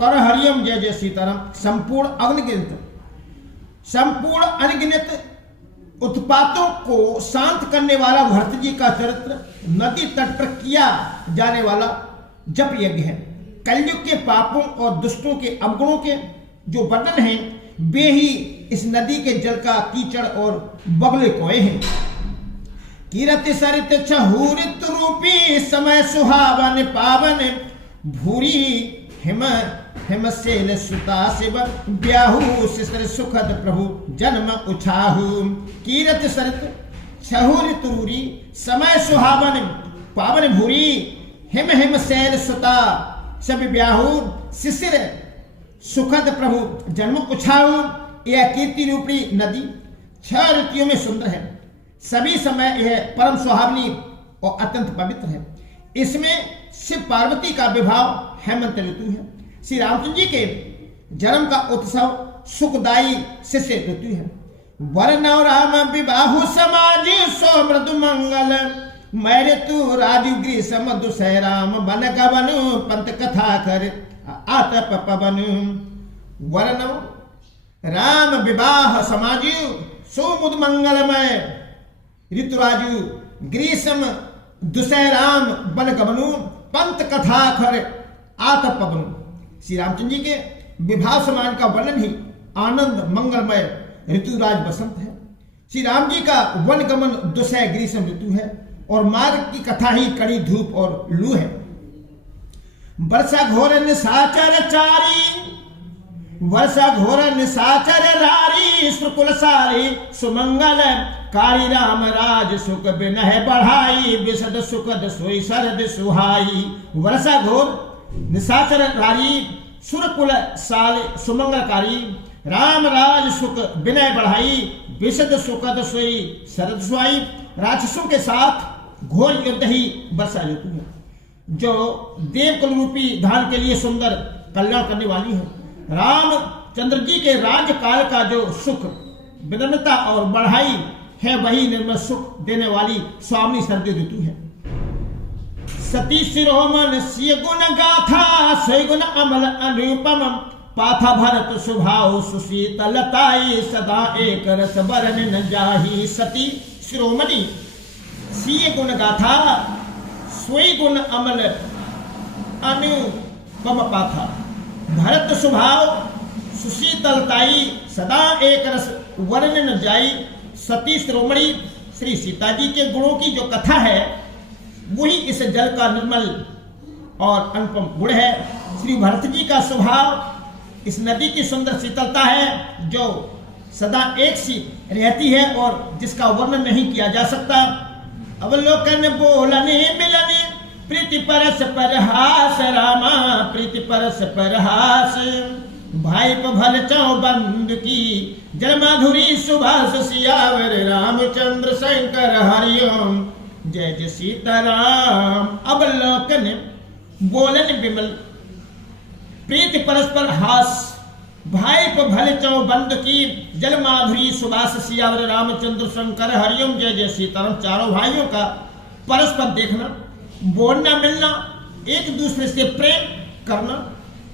कर हरियम जय जय सीताराम। संपूर्ण अनगिनत उत्पातों को शांत करने वाला भरत जी का चरित्र नदी तट पर किया जाने वाला जप यज्ञ है। कलयुग के पापों और दुष्टों के अवगुणों के जो वर्णन हैं वे ही इस नदी के जल का कीचड़ और बगले कोए हैं। कीरत सरित छहूरित रूपी समय सुहावन पावन भूरी हिम हिमसेन सुता शिव ब्याहु शिशिर सुखद प्रभु जन्म उछाहु। कीरत सरित छहूरित रूरी समय सुहावन पावन भूरी हिम हिमसेन सुता शिव ब्याहु शिशिर सुखद प्रभु जन्म उछाहु। यह कीर्ति रूपी नदी 6 ऋतुओं में सुंदर है। सभी समय यह परम सुहावनी और अत्यंत पवित्र है। इसमें शिव पार्वती का विवाह हेमंत ऋतु है। श्री रामचंद्र जी के जन्म का उत्सव सुखदायी शिष्य ऋतु है। वरनव राम विवाह समाज सो मृदु मंगल मैं ऋतु राजु ग्रीष्म दुसह राम बन गवन पंत कथा कर आतप पवन। वरनव राम विवाह समाजु सोमुद मंगलमय ऋतुराजु ग्रीष्म दुसह राम बन गवनु पंत कथा खर आत पवन। श्री रामचंद्र जी के विवाह समान का वर्णन ही आनंद मंगलमय ऋतुराज बसंत है। श्री राम जी का वन गमन दुसह ग्रीष्म ऋतु है और मार्ग की कथा ही कड़ी धूप और लू है। वर्षा घोर निशाचर चारी वर्षा घोर निशाचर रारी सुकुल सारी सुमंगल कारी राम राज सुख बिनह बढ़ाई विशद सुखद सोई शरद सुहाई। वर्षा घोर निशाचर रारी सुरकुल साल सुमंगलकारी राम राज सुख बिनय बढ़ाई विशद सुखद सोई शरद सुहाई। राक्षसों के साथ घोर युद्ध ही वर्षा ऋतु है जो देवकुल रूपी धान के लिए सुंदर कल्याण करने वाली है। रामचंद्र जी के राज्य काल का जो सुख विनम्रता और बढ़ाई है वही निर्मल सुख देने वाली स्वामी शरद ऋतु है। सती शिरोमन सिय गुण गाथा सोई गुण अमल अनुपम पाथा भरत सुभाव सुशीतलताई सदा एक रस बरन न जाही। सती शिरोमणि सिय गुण गाथा सोई गुण अमल अनुपम पाथा भरत स्वभाव सुशीतलताई सदा एक रस वर्णन न जाई। सती शिरोमणि श्री सीता जी के गुणों की जो कथा है वही इस जल का निर्मल और अनुपम गुण है। श्री भरत जी का स्वभाव इस नदी की सुंदर शीतलता है जो सदा एक सी रहती है और जिसका वर्णन नहीं किया जा सकता। अवलोकन बोलने मिलने प्रीति परस परहास रामा प्रीति परस परहास भाई भल चौ बंद की जल माधुरी सुभाष सियावर रामचंद्र शंकर हरिओम जय जय सीताराम। अवलोकन बोलन विमल प्रीति परस्पर हास भाई भल चौ बंद की जल माधुरी सुभाष सियावर रामचंद्र शंकर हरिओम जय जय सीताराम। चारों भाइयों का परस्पर देखना बोलना मिलना एक दूसरे से प्रेम करना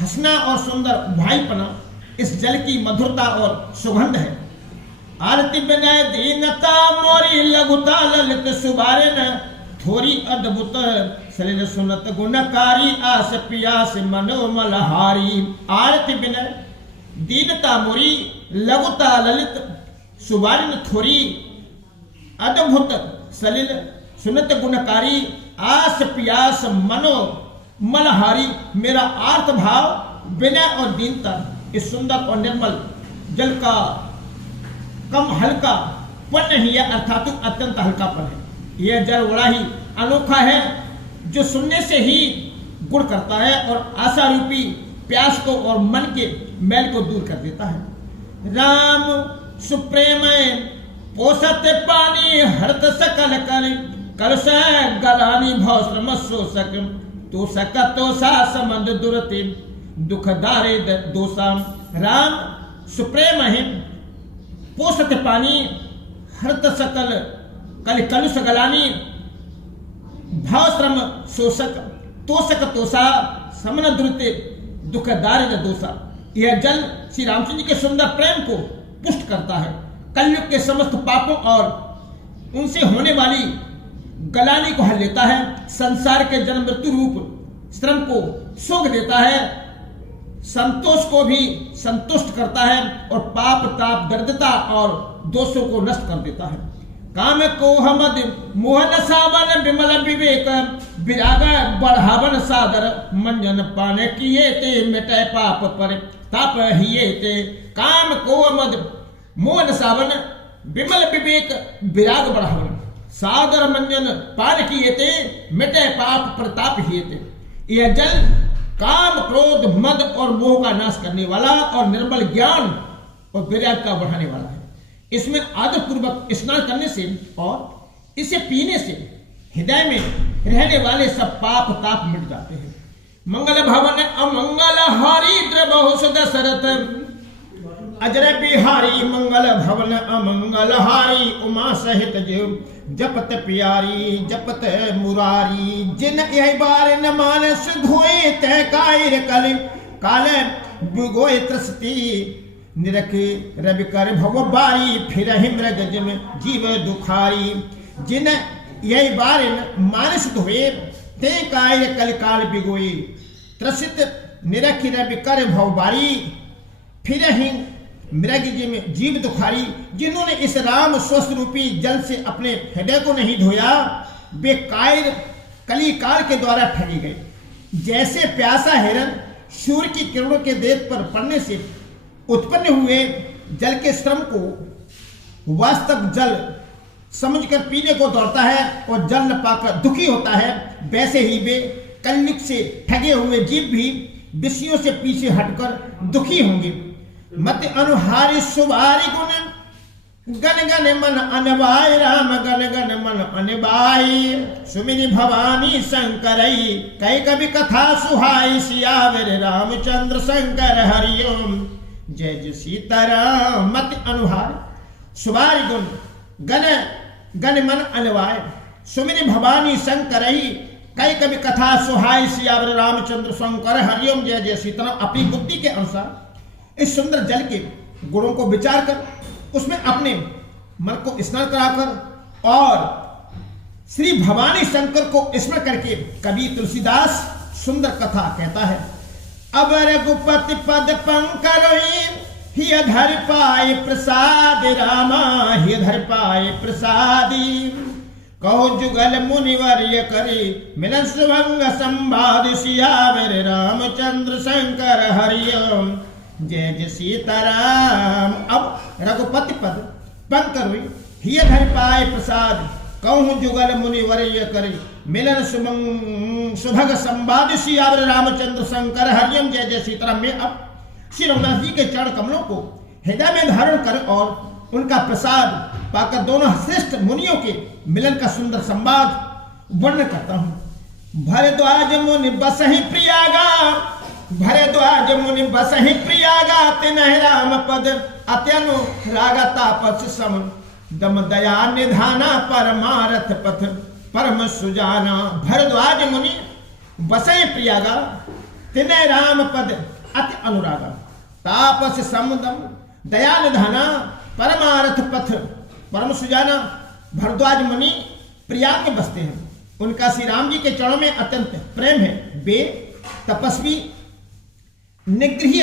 हंसना और सुंदर भाईपना इस जल की मधुरता और सुगंध है। आरती विनय दीनता मोरी लघुता ललित सुबारे न थोड़ी अद्भुत सलिल सुनत गुणकारी आस पियास मनोमलहारी। आरती विनय दीनता मोरी लघुता ललित सुबारे न थोड़ी अद्भुत सलिल सुनत गुणकारी आस पियास मनो मलहारी। मेरा आर्त भाव विनय और दीनता इस सुंदर और निर्मल जल का कम हल्का पन नहीं है अर्थात अत्यंत हल्कापन है। यह जल बड़ा ही अनोखा है जो सुनने से ही गुण करता है और आशा रूपी प्यास को और मन के मैल को दूर कर देता है। राम सुप्रेम पोषत पानी हरत सकल कर से गलानी भौश्रम शोषक तो सा समद दुरते दुखदारे दोषाम। राम सुप्रेम है पोषत पानी हरत सकल कल कलुष गलानी भावश्रम शोषक तोषक तोषा समन दुरते दुख दारिद्र दोषा। यह जल श्री रामचंद्र जी के सुंदर प्रेम को पुष्ट करता है, कलयुग के समस्त पापों और उनसे होने वाली गलानी को हल लेता है, संसार के जन्म मृत्यु रूप श्रम को सोख देता है, संतोष को भी संतुष्ट करता है और पाप ताप दरिद्रता और दोषों को नष्ट कर देता है। काम को हमद मोहन सावन विमल विवेक विराग बढ़ावन सादर मंजन पान किए ते मिटे पाप पर ताप हिए ते। काम को हमद मोहन सावन विमल विवेक विराग बढ़ावन सादर मंजन पान किए थे मिटे पाप प्रताप हिए थे। यह जल काम क्रोध मद और मोह का नाश करने वाला और निर्मल ज्ञान और विराग का बढ़ाने वाला है। इसमें आदर पूर्वक स्नान करने से और इसे पीने से हृदय में रहने वाले सब पाप ताप मिट जाते हैं। मंगल भवन अमंगल हारी द्रबहुस दशरथ अजर बिहारी मंगल भवन अमंगल हारी उमा सहित जीव जपत प्यारी जपत मुरारी। जिन यही बार न मानस धोए तय कायर कल काल बुगोए त्रसती निरखे रवि कर भव बारी फिर मृग जिम जीव दुखारी। जिन यही बार मानस धोए तय कायर कल काल बिगोए त्रसित निरख रवि कर भव बारी फिर मृग में जीव दुखारी। जिन्होंने इस राम स्वस्वरूपी जल से अपने हृदय को नहीं धोया वे कायर कली काल के द्वारा ठगी गए। जैसे प्यासा हिरण सूर्य की किरणों के देश पर पड़ने से उत्पन्न हुए जल के श्रम को वास्तव जल समझकर पीने को दौड़ता है और जल न पाकर दुखी होता है, वैसे ही वे कलयुग से ठगे हुए जीव भी विषयों से पीछे हटकर दुखी होंगे। मत अनुहारी सुवारी गुण गन गन मन अनवाय राम गन गन मन अनवाय। सुमिनि भवानी शंकरई कई कवि कथा सुहाई सियावर रामचंद्र शंकर हरिओम जय जय सीताराम। मत अनुहार सुवारी गुण गन गन मन अनवाय सुमिनि भवानी शंकरई कई कवि कथा सुहाई सियावर रामचंद्र शंकर हरिओम जय जय सीताराम। अपनी बुद्धि के अनुसार इस सुंदर जल के गुणों को विचार कर उसमें अपने मन को स्नान कराकर और श्री भवानी शंकर को स्मरण करके कवि तुलसीदास सुंदर कथा कहता है। अब रघुपति पद पंकरोई हिय धर पाए प्रसाद रामा हिय धर पाए प्रसादी। कहो जुगल मुनिवर्य करे मिलन सुभंग संवाद सियावर रामचंद्र शंकर हरिओम जय जय सीताराम। अब रघुपति पद पंकर हिय धर पाए प्रसाद कहूँ जुगल मुनिवर्य करे मिलन सुभग संवाद सियावर रामचंद्र शंकर हरिओम जय जय सीताराम। में अब श्री रघुनाथ जी के चरण कमलों को हृदय में धारण कर और उनका प्रसाद पाकर दोनों श्रेष्ठ मुनियों के मिलन का सुंदर संवाद वर्णन करता हूँ। भरद्वाज मुनि बसहि प्रियागा भरद्वाज मुनि बसहि प्रियागा तिनहि राम पद अत्यनु रागता पथ सम दम दया निधाना परमारथ पथ परम सुजाना। भरद्वाज मुनि बसहि प्रियागा तिनहि राम पद अति अनुरागा तापस समुदम दया निधाना परमारथ पथ परम सुजाना। भरद्वाज मुनि प्रयाग में बसते हैं, उनका श्री राम जी के चरणों में अत्यंत प्रेम है। वे तपस्वी निगृह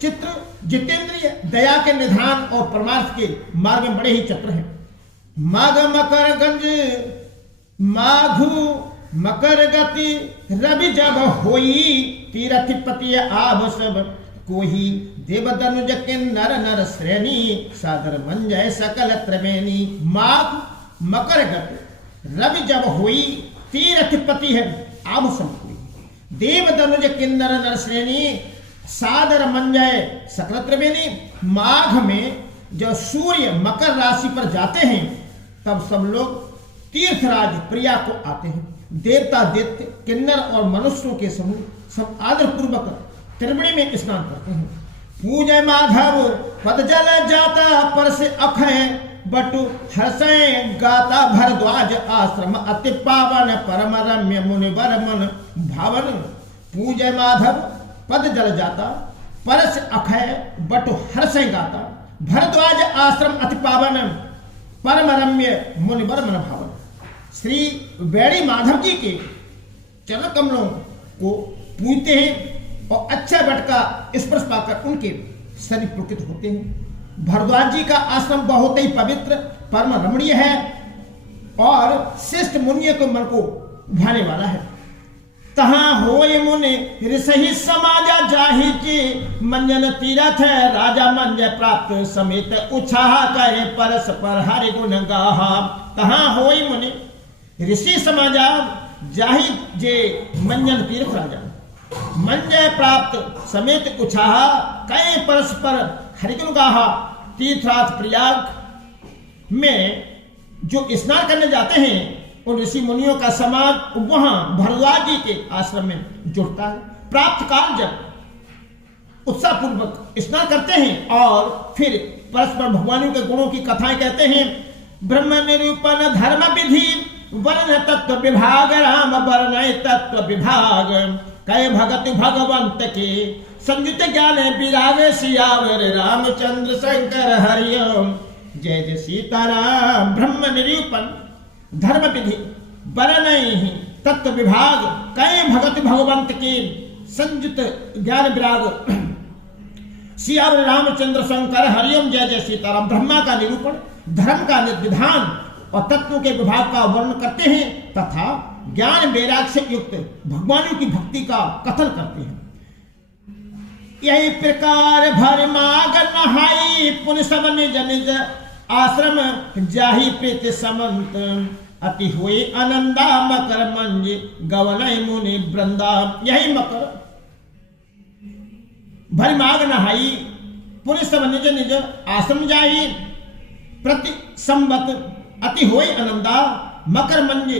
चित्र जितेंद्रिय दया के निधान और परमार्थ के मार्ग में बड़े ही चतुर हैं। माघ मकर गंज माघु मकर गति रवि जब होई तीरथ पति आभ सब कोही देव दनुज के नर नर श्रेणी सादर मंजय सकल त्रिवेणी। माघ मकर गति रवि जब होई तीरथ पति है आभ सब कोई देव दनुज किन्नर नर श्रेणी सादर मंजय सकल त्रिवेणी। माघ में जब सूर्य मकर राशि पर जाते हैं तब सब लोग तीर्थराज प्रिया को आते हैं। देवता दैत्य किन्नर और मनुष्यों के समूह सब आदर पूर्वक त्रिवेणी में स्नान करते हैं। पूजय माधव पद जल जाता पर से अखय बटु हर्षय गाता भरद्वाज आश्रम अति पावन परम रम्य मुनिवर मन भावन। पूजय माधव पद जल जाता, परस अखय बटु हर्ष गाता, भरद्वाज आश्रम अति पावन, परम रम्य मुनिवर मन भावन। श्री बेड़ी माधव जी के चरण कमलों को पूजते हैं और अच्छा बट का स्पर्श पाकर उनके शरीर पुलकित होते हैं। भरद्वाज जी का आश्रम बहुत ही पवित्र परम रमणीय है और श्रेष्ठ मुनियों के मन को भाने वाला है। तहां होय मुनि ऋषि समाजा जाहि के, मंजन तीरथ है राजा मंजय प्राप्त समेत, उछाहा कहे परस्पर हरि गुण गाहा। तहां होय मुनि ऋषि समाजा जाहि जे, मंजन तीर्थ राजा मंजय प्राप्त समेत, उछाहा कहे परस्पर हरि गुण गाहा। तीर्थराज प्रयाग में जो स्नान करने जाते हैं उन ऋषि मुनियों का समाज वहां भरद्वाज जी के आश्रम में जुड़ता है। प्राप्त काल जब उत्साह पूर्वक स्नान करते हैं और फिर परस्पर भगवानों के गुणों की कथाएं कहते हैं। ब्रह्म निरूपण धर्म विधि वर्ण तत्व विभाग, राम वर्ण तत्व विभाग, कय भगत भगवंत के संयुक्त ज्ञान विराग, सियावर रामचंद्र शंकर हरिओम। जय जय सीताराम। ब्रह्म निरूपण धर्म विधि वर्ण तत्व विभाग, कई भगत भगवंत के संयुक्त ज्ञान विराग, सियावर रामचंद्र शंकर हरिओम। जय जय सीताराम। ब्रह्मा का निरूपण, धर्म का विधान और तत्वों के विभाग का वर्णन करते हैं तथा ज्ञान वैराग से युक्त भगवानों की भक्ति का कथन करते हैं। यही प्रकार भर माग नहाई, पुन सब निज निज आश्रम जाहि प्रीत समंत, अति हुए आनंदा मकर मंज गवनय मुनि वृंदा। यही मकर भर माग नहाई, पुन सब निज निज आश्रम जाहि प्रति संवत, अति होय आनंदा मकर मंज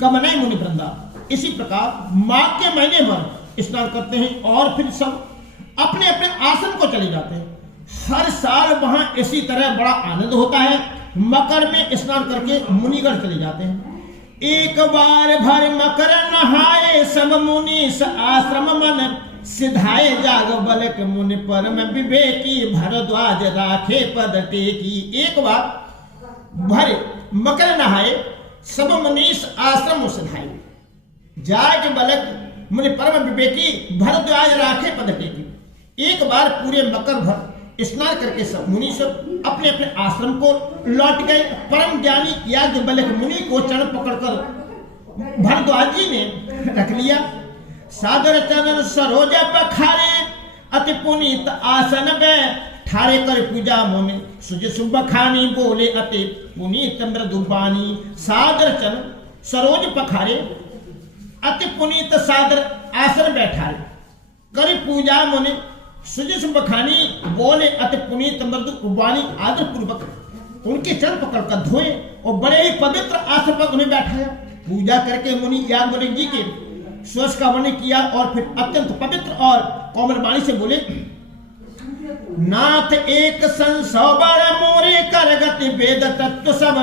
गमनय मुनि वृंदा। इसी प्रकार माघ के महीने भर स्नान करते हैं और फिर सब अपने अपने आश्रम को चले जाते हैं। हर साल वहां इसी तरह बड़ा आनंद होता है। मकर में स्नान करके मुनिगण चले जाते हैं। एक बार भर मकर नहाए, सब मुनि आश्रम मन सिधाए, जाग बलक मुनि परम विवेकी, भरद्वाज राखे पद टेकी। एक बार भर मकर नहाए, सब मुनीस आश्रम सिधाए, जाग बलक मुनि परम विवेकी, भरद्वाज राखे पद टेकी। एक बार पूरे मकर भर स्नान करके सब मुनि सब अपने अपने आश्रम को लौट गए। परम ज्ञानी याज्ञवल्क्य मुनि को चरण पकड़कर भरद्वाज जी ने रख लिया। सादर चरण सरोज पखारे, अति पुनीत आसन गए, ठारे कर पूजा मुनि सुज सुबखानी, बोले अति पुनीत मृदुबानी। सादर चरण सरोज पखारे, अति पुनीत सादर आसन बैठारे, कर पूजा मुनि सुजिस बखानी, बोले अति पुनीत मृदु वाणी। आदर पूर्वक उनके चरण पकड़कर धोए और बड़े ही पवित्र आसन पर उन्हें बैठाया। पूजा करके मुनि याज्ञवल्क्य जी के स्वश का वर्णन किया और फिर अत्यंत पवित्र और कोमल वाणी से बोले, नाथ एक संसवर मोरे करगति वेद तत्व सब,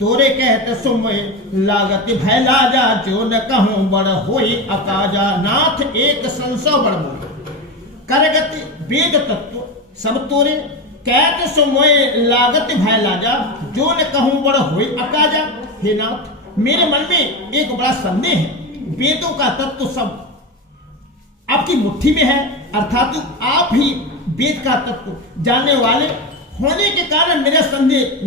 तोरे कहत सुमय लागति भय लाजा, जो न कहूं बड़ होई अकाजा। नाथ एक संसवर मोरे करगति वेद तत्व सब तोरे, कहत सुमय लागति भय लाजा, जो न कहूं बड़ होई अकाजा। हे नाथ, मेरे मन में एक बड़ा संदेह है। वेदों का तत्व सब आपकी मुट्ठी में है, अर्थात आप ही वेद का तत्व जानने वाले होने के कारण मेरा संदेह